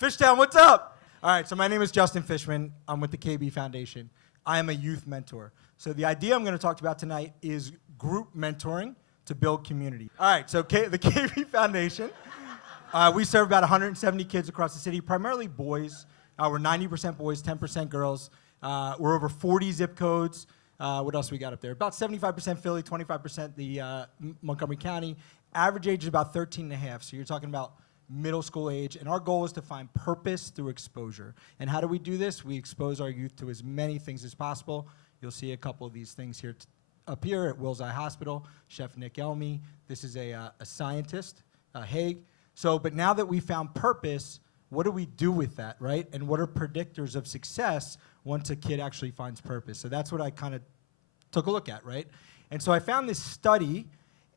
Fishtown, what's up? All right, so my name is Justin Fishman. I'm with the KB Foundation. I am a youth mentor. So the idea I'm going to talk about tonight is group mentoring to build community. All right, so the KB Foundation, we serve about 170 kids across the city, primarily boys. We're 90% boys, 10% girls. We're over 40 zip codes. What else we got up there? About 75% Philly, 25% the Montgomery County. Average age is about 13 and a half, so you're talking about middle school age, and our goal is to find purpose through exposure. And how do we do this? We expose our youth to as many things as possible. You'll see a couple of these things here up here at Wills Eye Hospital. Chef Nick Elmy. This is a scientist, Haig. So, but now that we found purpose, what do we do with that, right? And what are predictors of success once a kid actually finds purpose? So that's what I kind of took a look at, right? And so I found this study,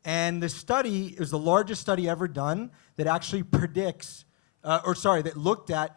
and the study is the largest study ever done that actually predicts, that looked at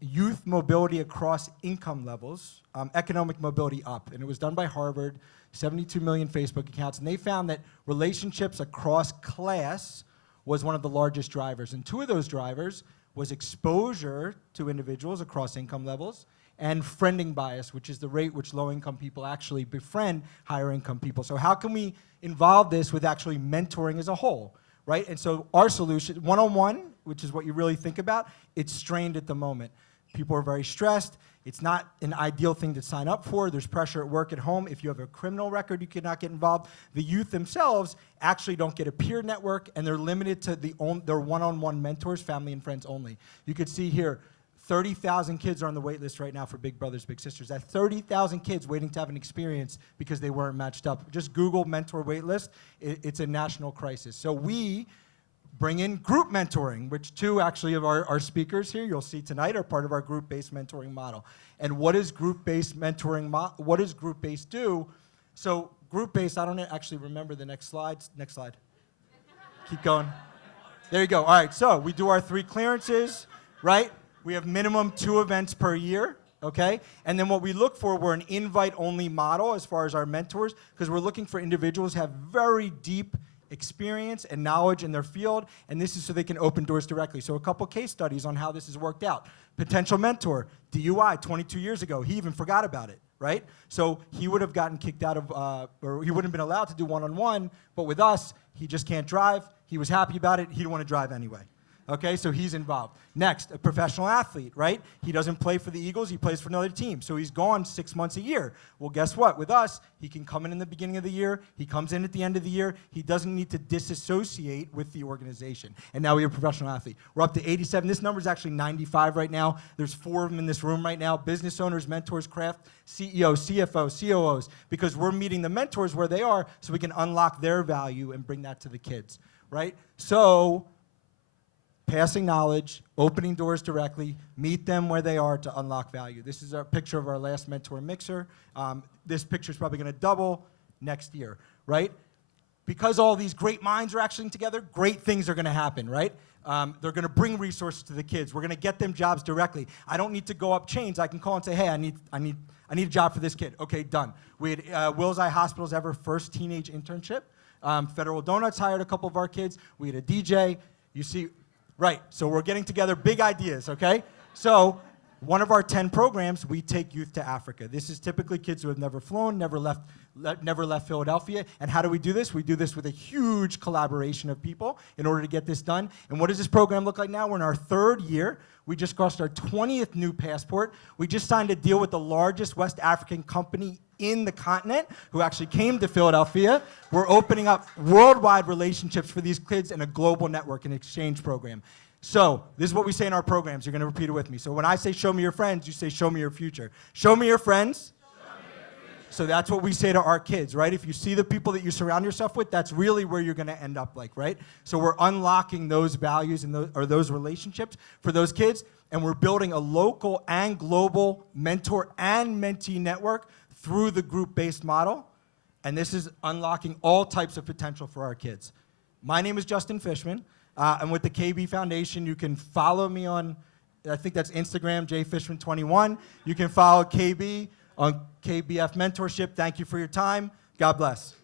youth mobility across income levels, economic mobility up. And it was done by Harvard, 72 million Facebook accounts. And they found that relationships across class was one of the largest drivers. And two of those drivers was exposure to individuals across income levels and friending bias, which is the rate which low-income people actually befriend higher-income people. So how can we involve this with actually mentoring as a whole, right? And so our solution, one-on-one, which is what you really think about, it's strained at the moment. People are very stressed. It's not an ideal thing to sign up for. There's pressure at work, at home. If you have a criminal record, you cannot get involved. The youth themselves actually don't get a peer network, and they're limited to their one-on-one mentors, family and friends only. You could see here, 30,000 kids are on the wait list right now for Big Brothers Big Sisters. That's 30,000 kids waiting to have an experience because they weren't matched up. Just Google mentor wait list. It's a national crisis. So we bring in group mentoring, which two actually of our speakers here you'll see tonight are part of our group-based mentoring model. And what is group-based mentoring, what does group-based do? So group-based, I don't actually remember the next slide. Next slide. Keep going. There you go. All right, so we do our 3 clearances, right? We have minimum 2 events per year, okay? And then what we look for, we're an invite-only model as far as our mentors, because we're looking for individuals who have very deep experience and knowledge in their field, and this is so they can open doors directly. So a couple case studies on how this has worked out. Potential mentor, DUI, 22 years ago. He even forgot about it, right? So he would have gotten kicked out of, or he wouldn't have been allowed to do one-on-one, but with us, he just can't drive. He was happy about it. He didn't want to drive anyway. Okay, so he's involved. Next, a professional athlete, right? He doesn't play for the Eagles, he plays for another team. So he's gone 6 months a year. Well, guess what? With us, he can come in the beginning of the year, he comes in at the end of the year, he doesn't need to disassociate with the organization. And now we have a professional athlete. We're up to 87. This number is actually 95 right now. There's 4 of them in this room right now. Business owners, mentors, craft, CEOs, CFOs, COOs, because we're meeting the mentors where they are so we can unlock their value and bring that to the kids, right? So, passing knowledge, opening doors directly, meet them where they are to unlock value. This is our picture of our last mentor mixer. This picture is probably going to double next year, right? Because all these great minds are actually together, great things are going to happen, right? They're going to bring resources to the kids. We're going to get them jobs directly. I don't need to go up chains. I can call and say, hey, I need a job for this kid. Okay, done. We had Wills Eye Hospital's ever first teenage internship. Federal Donuts hired a couple of our kids. We had a DJ. You see. Right, so we're getting together big ideas, okay? So one of our 10 programs, we take youth to Africa. This is typically kids who have never flown, never left Philadelphia. And how do we do this? We do this with a huge collaboration of people in order to get this done. And what does this program look like now? We're in our 3rd year. We just crossed our 20th new passport. We just signed a deal with the largest West African company in the continent who actually came to Philadelphia. We're opening up worldwide relationships for these kids in a global network and exchange program. So this is what we say in our programs. You're going to repeat it with me. So when I say show me your friends, you say show me your future. Show me your friends. So that's what we say to our kids, right? If you see the people that you surround yourself with, that's really where you're going to end up like, right? So we're unlocking those values and those relationships for those kids, and we're building a local and global mentor and mentee network through the group-based model, and this is unlocking all types of potential for our kids. My name is Justin Fishman. I'm with the KB Foundation. You can follow me on, I think that's Instagram, jfishman21. You can follow KB on KBF Mentorship. Thank you for your time. God bless.